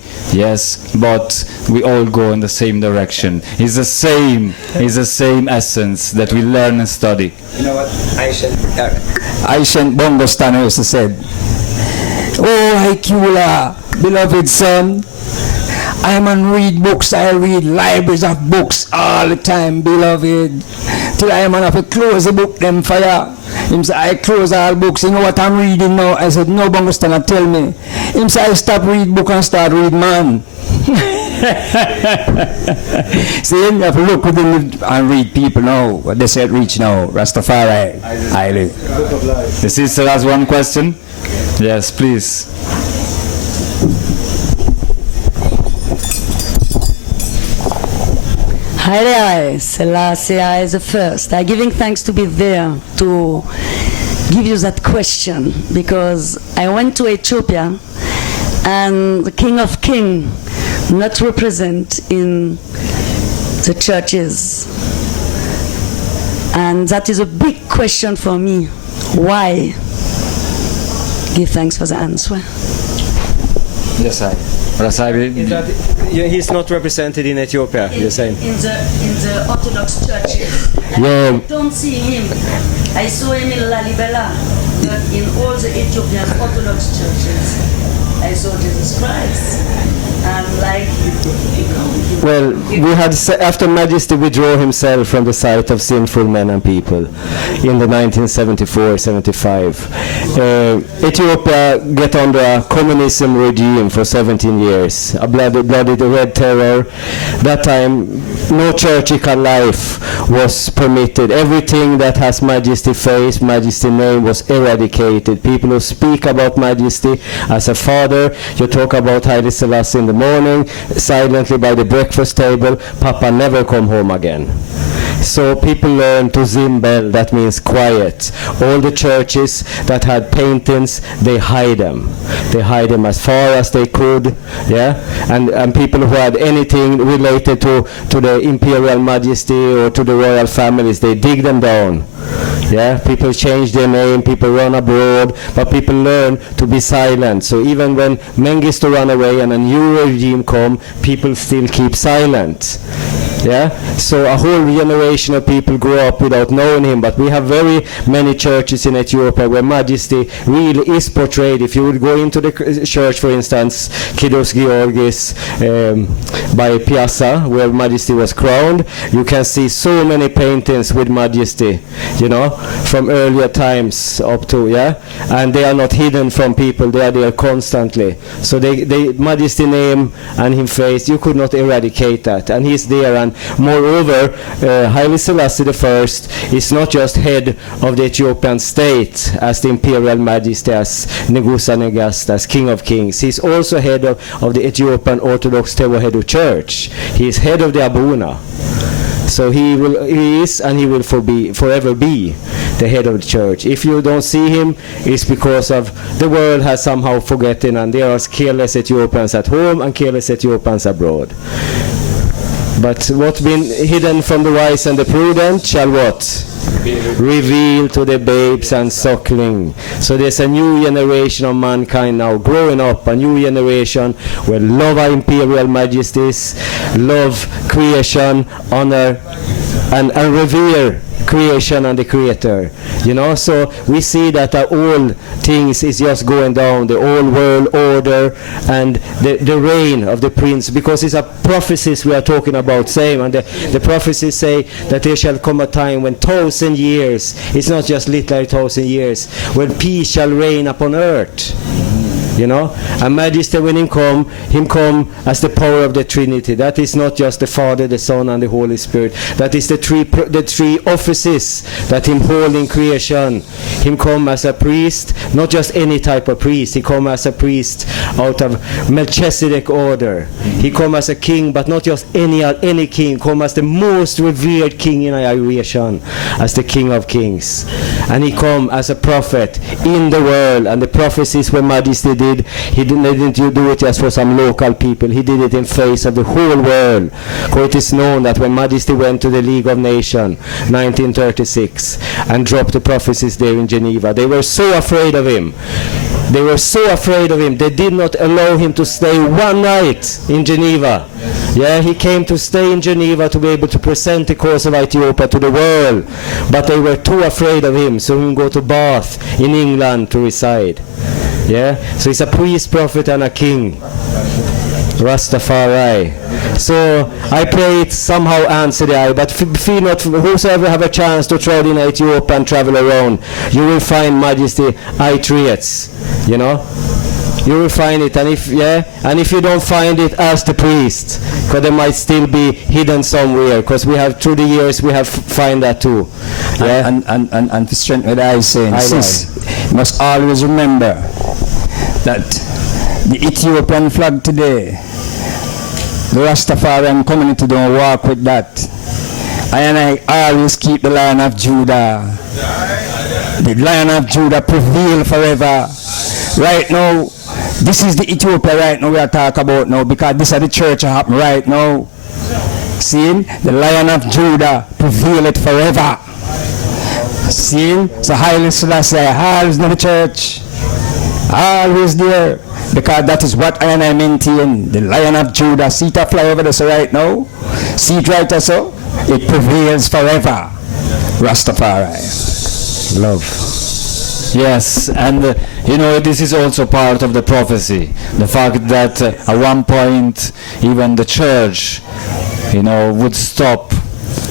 but we all go in the same direction. It's the same essence that we learn and study. You know what Ancient Bongo Stanner used to say, "Oh, Iqulah, beloved son, I man read books, I read libraries of books all the time, beloved. Till I man have to close the book them for ya." Him say, "I close all books, you know what I'm reading now?" I said, "No, Bongo Stanner, tell me." Him say, "I stop read book and start read man." See, you have to look within and read people now. What they said reach now. Rastafari, Haile. The sister has one question. Yes, please. Haile Selassie I is the first. I'm giving thanks to be there to give you that question, because I went to Ethiopia and the King of Kings not represent in the churches. And that is a big question for me. Why? Give thanks for the answer. Yes, I. Ras Ibi. He's not represented in Ethiopia, you're saying? In the Orthodox churches. Yeah. I don't see him. I saw him in Lalibela, but in all the Ethiopian Orthodox churches. I saw Jesus Christ. And like Well, we had after Majesty withdrew himself from the sight of sinful men and people in the 1974-75. Ethiopia get under a communism regime for 17 years, a bloody red terror. That time, no churchical life was permitted. Everything that has Majesty face, Majesty name was eradicated. People who speak about Majesty as a father, you talk about Haile Selassie in the morning, silently by the breakfast table, Papa never come home again. So people learn to zimbel, that means quiet. All the churches that had paintings, they hide them. They hide them as far as they could, yeah? And people who had anything related to the imperial majesty or to the royal families, they dig them down. Yeah, people change their name, people run abroad, but people learn to be silent. So even when Mengistu ran away and a new regime come, people still keep silent. Yeah, so a whole generation of people grew up without knowing him, but we have very many churches in Ethiopia where Majesty really is portrayed. If you would go into the church, for instance, Kidos Georgis by Piazza, where Majesty was crowned, you can see so many paintings with Majesty, you know, from earlier times up to, yeah, and they are not hidden from people, they are there constantly. So they Majesty name and him face, you could not eradicate that, and he's there. And moreover, Haile Selassie I is not just head of the Ethiopian state as the imperial majesty, as Negusa Negast, as king of kings. He's also head of the Ethiopian Orthodox Tewahedo Church. He is head of the Abuna. So he is and he will forever be the head of the church. If you don't see him, it's because of the world has somehow forgotten, and there are careless Ethiopians at home and careless Ethiopians abroad. But what's been hidden from the wise and the prudent shall what? Reveal to the babes and suckling. So there's a new generation of mankind now growing up, a new generation where love our imperial majesties, love creation, honor, and revere creation and the creator, you know. So we see that all things is just going down, the old world order and the reign of the prince, because it's a prophecies we are talking about, same, and the prophecies say that there shall come a time when 1,000 years, it's not just literally 1,000 years, when peace shall reign upon earth. You know, and Majesty when him come as the power of the Trinity. That is not just the Father, the Son, and the Holy Spirit. That is the three offices that him hold in creation. Him come as a priest, not just any type of priest. He come as a priest out of Melchizedek order. He come as a king, but not just any king. Come as the most revered king in our creation, as the King of Kings. And he come as a prophet in the world. And the prophecies when Majesty did, he didn't do it just for some local people. He did it in face of the whole world. For it is known that when Majesty went to the League of Nations, 1936, and dropped the prophecies there in Geneva, they were so afraid of him. They were so afraid of him. They did not allow him to stay one night in Geneva. Yeah, he came to stay in Geneva to be able to present the cause of Ethiopia to the world. But they were too afraid of him, so he would go to Bath in England to reside. Yeah, so he's a priest, prophet, and a king. Rastafari. So I pray it somehow answer the eye, but feel not, whosoever have a chance to travel in Ethiopia and travel around, you will find Majesty eye treats, you know. You will find it, and if you don't find it, ask the priest, because they might still be hidden somewhere, because we have, through the years, we have find that too. Yeah? And to strengthen what I say, sis, you must always remember that the Ethiopian flag today, the Rastafarian community don't walk with that. And I always keep the Lion of Judah. The Lion of Judah prevail forever. Right now, this is the Ethiopia right now we are talking about now, because this is the church happen right now. See, the Lion of Judah prevail it forever. See, so Haile Selassie I always in the church, always there, because that is what I and I maintain. The Lion of Judah, see it fly over this right now, see it right there, so it prevails forever. Rastafari. Love. Yes, and this is also part of the prophecy. The fact that at one point even the church, would stop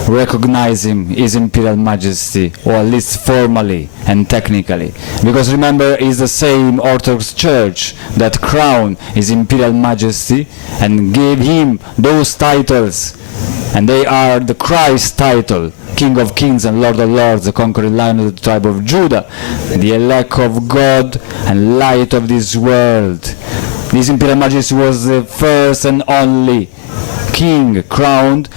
recognizing His Imperial Majesty, or at least formally and technically. Because remember, it's the same Orthodox Church that crowned His Imperial Majesty and gave him those titles. And they are the Christ title, King of Kings and Lord of Lords, the conquering Lion of the tribe of Judah, the elect of God and light of this world. His Imperial Majesty was the first and only king crowned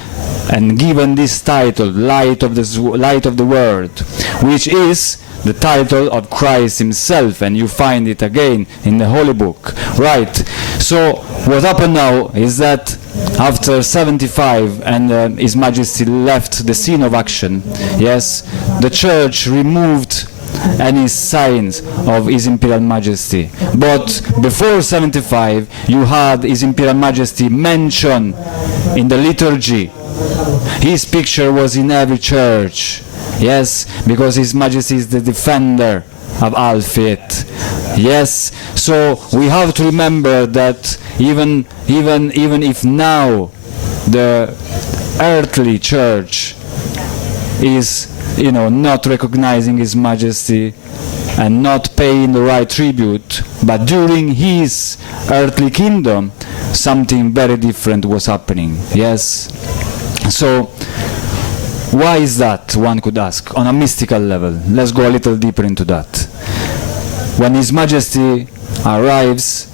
and given this title, light of the world, which is the title of Christ himself, and you find it again in the Holy Book. Right. So what happened now is that after 75 and His Majesty left the scene of action, yes, the church removed any signs of His Imperial Majesty. But before 75, you had His Imperial Majesty mentioned in the liturgy. His picture was in every church. Yes, because His Majesty is the defender of all faith. Yes, so we have to remember that even if now the earthly church is not recognizing His Majesty and not paying the right tribute, but during His earthly kingdom something very different was happening. Yes, so why is that, one could ask, on a mystical level? Let's go a little deeper into that. When His Majesty arrives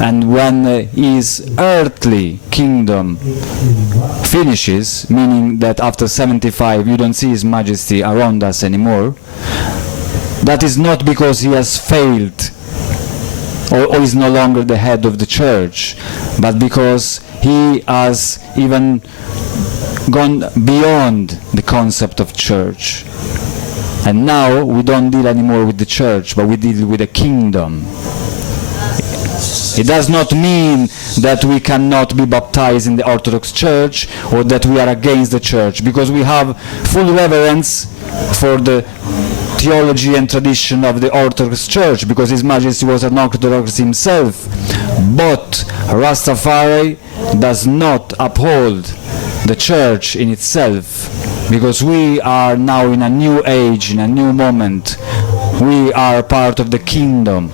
and when His earthly kingdom finishes, meaning that after 75 you don't see His Majesty around us anymore, that is not because He has failed or is no longer the head of the church, but because He has even gone beyond the concept of church. And now we don't deal anymore with the church, but we deal with a kingdom. It does not mean that we cannot be baptized in the Orthodox Church or that we are against the church, because we have full reverence for the theology and tradition of the Orthodox Church, because His Majesty was an Orthodox himself. But Rastafari does not uphold the church in itself, because we are now in a new age, in a new moment. We are part of the kingdom.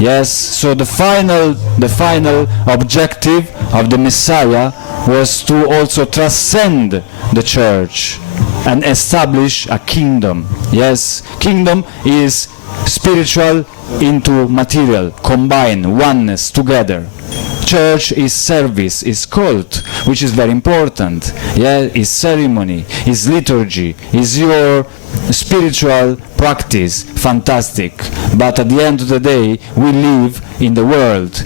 Yes, so the final objective of the Messiah was to also transcend the church and establish a kingdom. Yes, kingdom is spiritual into material, combined, oneness, together. Church is service, is cult, which is very important. Yeah, is ceremony, is liturgy, is your spiritual practice, fantastic. But at the end of the day, we live in the world.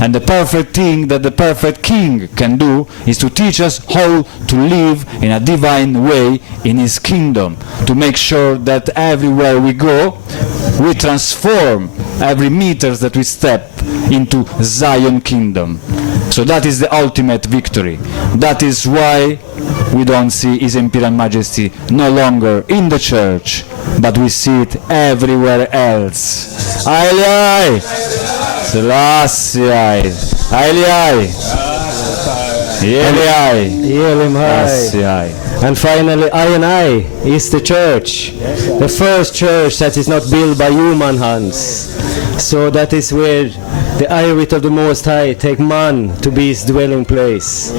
And the perfect thing that the perfect king can do is to teach us how to live in a divine way in his kingdom, to make sure that everywhere we go, we transform every meters that we step into Zion kingdom. So that is the ultimate victory. That is why we don't see His Imperial Majesty no longer in the church, but we see it everywhere else. Haile Selassie I. Haile Selassie I. And finally, I is the church, the first church that is not built by human hands. So that is where the Irit of the Most High take man to be his dwelling place.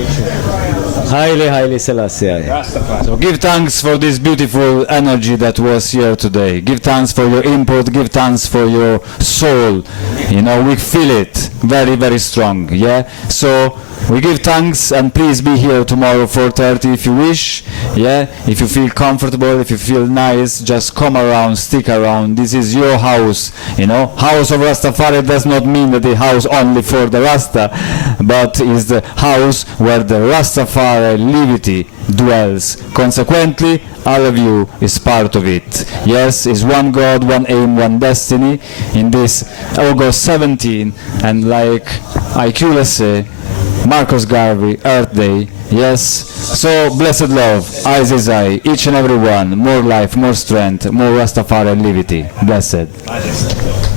Haile Selassie I. So give thanks for this beautiful energy that was here today. Give thanks for your input, give thanks for your soul. You know, we feel it very, very strong. Yeah? So we give thanks, and please be here tomorrow 4:30 if you wish. Yeah, if you feel comfortable, if you feel nice, just come around, stick around. This is your house. You know, house of Rastafari does not mean that the house only for the Rasta, but is the house where the Rastafari liberty dwells. Consequently, all of you is part of it. Yes, is one God, one aim, one destiny in this August 17, and like Iqulah say, Marcus Garvey, Earth Day. Yes. So blessed love, eyes is eye, each and every one. More life, more strength, more Rastafari liberty. Blessed.